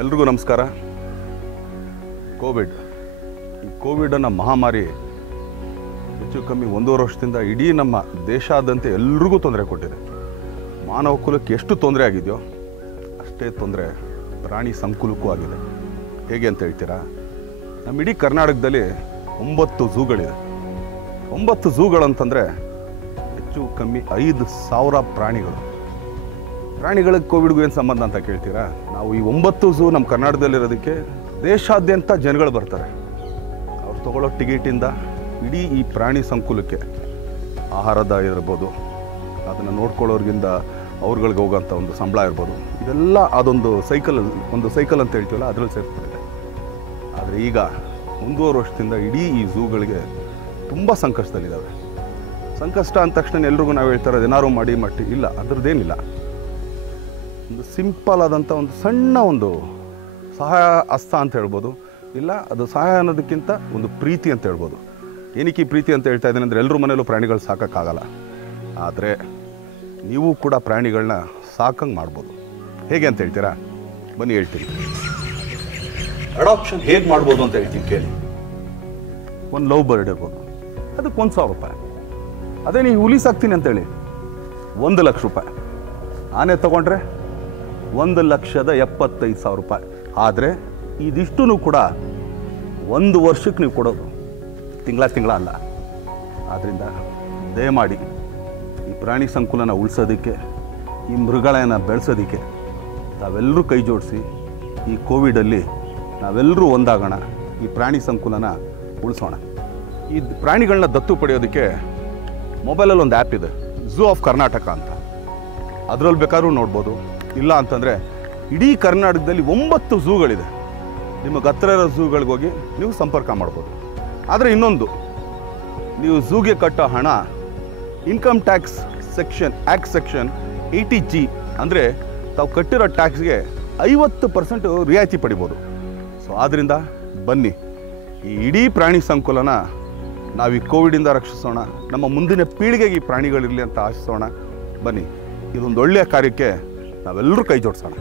ಎಲ್ರಿಗೂ ನಮಸ್ಕಾರ. ಈ ಕೋವಿಡ್ ಅನ್ನೋ ಮಹಾಮಾರಿ ಹೆಚ್ಚು ಕಮ್ಮಿ 1.5 ವರ್ಷದಿಂದ ಇಡೀ ನಮ್ಮ ದೇಶಾದ್ಯಂತ ಎಲ್ರಿಗೂ ತೊಂದರೆ ಕೊಟ್ಟಿದೆ. ಮಾನವ ಕುಲಕ್ಕೆ ಎಷ್ಟು ತೊಂದರೆ ಆಗಿದೆಯೋ ಅಷ್ಟೇ ತೊಂದರೆ ಪ್ರಾಣಿ ಸಂಕುಲಕ್ಕೂ ಆಗಿದೆ. ಹೇಗೆ ಅಂತ ಹೇಳ್ತೀರಾ? ನಮ್ಮ ಇಡೀ ಕರ್ನಾಟಕದಲ್ಲಿ 9 ಝೂಗಳಿದೆ. 9 ಝೂಗಳಂತಂದರೆ ಹೆಚ್ಚು ಕಮ್ಮಿ 5,000 ಪ್ರಾಣಿಗಳಿಗೆ ಕೋವಿಡ್ಗೂ ಏನು ಸಂಬಂಧ ಅಂತ ಕೇಳ್ತೀರಾ? ನಾವು ಈ 9 ಝೂ ನಮ್ಮ ಕರ್ನಾಟಕದಲ್ಲಿರೋದಕ್ಕೆ ದೇಶಾದ್ಯಂತ ಜನಗಳು ಬರ್ತಾರೆ. ಅವ್ರು ತಗೊಳ್ಳೋ ಟಿಕೆಟಿಂದ ಇಡೀ ಈ ಪ್ರಾಣಿ ಸಂಕುಲಕ್ಕೆ ಆಹಾರದ ಇರ್ಬೋದು, ಅದನ್ನು ನೋಡ್ಕೊಳ್ಳೋರ್ಗಿಂತ ಅವ್ರುಗಳಿಗೆ ಹೋಗೋಂಥ ಒಂದು ಸಂಬಳ ಇರ್ಬೋದು, ಇದೆಲ್ಲ ಅದೊಂದು ಸೈಕಲ್ ಅಂತ ಹೇಳ್ತೀವಲ್ಲ ಅದರಲ್ಲಿ ಸೇರಿಸ್ಬಿಟ್ಟಿದೆ. ಆದರೆ ಈಗ 1.5 ವರ್ಷದಿಂದ ಇಡೀ ಈ ಝೂಗಳಿಗೆ ತುಂಬ ಸಂಕಷ್ಟದಲ್ಲಿದ್ದಾವೆ. ಸಂಕಷ್ಟ ಅಂದ ತಕ್ಷಣ ಎಲ್ರಿಗೂ ನಾವು ಹೇಳ್ತಾರೆ ಏನಾರು ಮಾಡಿ ಮಟ್ಟಿ ಇಲ್ಲ, ಅದರದ್ದೇನಿಲ್ಲ. ಒಂದು ಸಿಂಪಲ್ ಆದಂಥ ಒಂದು ಸಣ್ಣ ಒಂದು ಸಹಾಯ ಹಸ್ತ ಅಂತ ಹೇಳ್ಬೋದು, ಇಲ್ಲ ಅದು ಸಹಾಯ ಅನ್ನೋದಕ್ಕಿಂತ ಒಂದು ಪ್ರೀತಿ ಅಂತ ಹೇಳ್ಬೋದು. ಏನಕ್ಕೆ ಈ ಪ್ರೀತಿ ಅಂತ ಹೇಳ್ತಾ ಇದ್ದೀನಿ ಅಂದರೆ, ಎಲ್ಲರ ಮನೆಯಲ್ಲೂ ಪ್ರಾಣಿಗಳು ಸಾಕೋಕ್ಕಾಗಲ್ಲ, ಆದರೆ ನೀವು ಕೂಡ ಪ್ರಾಣಿಗಳನ್ನ ಸಾಕಂಗೆ ಮಾಡ್ಬೋದು. ಹೇಗೆ ಅಂತ ಹೇಳ್ತೀರಾ? ಬನ್ನಿ ಹೇಳ್ತೀನಿ. ಅಡಾಪ್ಷನ್ ಹೇಗೆ ಮಾಡ್ಬೋದು ಅಂತ ಹೇಳ್ತೀನಿ ಕೇಳಿ. ಒಂದು ಲವ್ ಬರ್ಡ್ ಇರ್ಬೋದು, ಅದಕ್ಕೆ 1,000 ರೂಪಾಯಿ. ಅದೇ ನೀವು ಹುಲಿ ಸಾಕ್ತೀನಿ ಅಂತೇಳಿ 1,00,000 ರೂಪಾಯಿ. ಆನೆ ತೊಗೊಂಡ್ರೆ 1,75,000 ರೂಪಾಯಿ. ಆದರೆ ಇದಿಷ್ಟೂ ಕೂಡ 1 ವರ್ಷಕ್ಕೆ ನೀವು ಕೊಡೋದು, ತಿಂಗಳ ಅಲ್ಲ. ಆದ್ದರಿಂದ ದಯಮಾಡಿ ಈ ಪ್ರಾಣಿ ಸಂಕುಲನ ಉಳಿಸೋದಕ್ಕೆ, ಈ ಮೃಗಗಳನ್ನು ಬೆಳೆಸೋದಕ್ಕೆ ತಾವೆಲ್ಲರೂ ಕೈ ಜೋಡಿಸಿ ಈ ಕೋವಿಡಲ್ಲಿ ನಾವೆಲ್ಲರೂ ಒಂದಾಗೋಣ, ಈ ಪ್ರಾಣಿ ಸಂಕುಲನ ಉಳಿಸೋಣ. ಈ ಪ್ರಾಣಿಗಳನ್ನ ದತ್ತು ಪಡೆಯೋದಕ್ಕೆ ಮೊಬೈಲಲ್ಲಿ ಒಂದು ಆ್ಯಪ್ ಇದೆ, ಝೂ ಆಫ್ ಕರ್ನಾಟಕ ಅಂತ. ಅದರಲ್ಲಿ ಬೇಕಾದ್ರೂ ನೋಡ್ಬೋದು. ಇಲ್ಲ ಅಂತಂದರೆ ಇಡೀ ಕರ್ನಾಟಕದಲ್ಲಿ 9 ಝೂಗಳಿದೆ. ನಿಮಗೆ ಹತ್ತಿರ ಇರೋ ಝೂಗಳಿಗೆ ಹೋಗಿ ನೀವು ಸಂಪರ್ಕ ಮಾಡ್ಬೋದು. ಆದರೆ ಇನ್ನೊಂದು, ನೀವು ಝೂಗೆ ಕಟ್ಟೋ ಹಣ income tax act section 80G ಅಂದರೆ ತಾವು ಕಟ್ಟಿರೋ ಟ್ಯಾಕ್ಸ್ಗೆ 50% ರಿಯಾಯಿತಿ ಪಡಿಬೋದು. ಸೊ ಆದ್ದರಿಂದ ಬನ್ನಿ, ಈ ಇಡೀ ಪ್ರಾಣಿ ಸಂಕುಲನ ನಾವು ಈ ಕೋವಿಡಿಂದ ರಕ್ಷಿಸೋಣ, ನಮ್ಮ ಮುಂದಿನ ಪೀಳಿಗೆಗೆ ಈ ಪ್ರಾಣಿಗಳಿರಲಿ ಅಂತ ಆಶಿಸೋಣ. ಬನ್ನಿ, ಇದೊಂದು ಒಳ್ಳೆಯ ಕಾರ್ಯಕ್ಕೆ ನಾವೆಲ್ಲರೂ ಕೈ ಜೋಡಿಸೋಣ.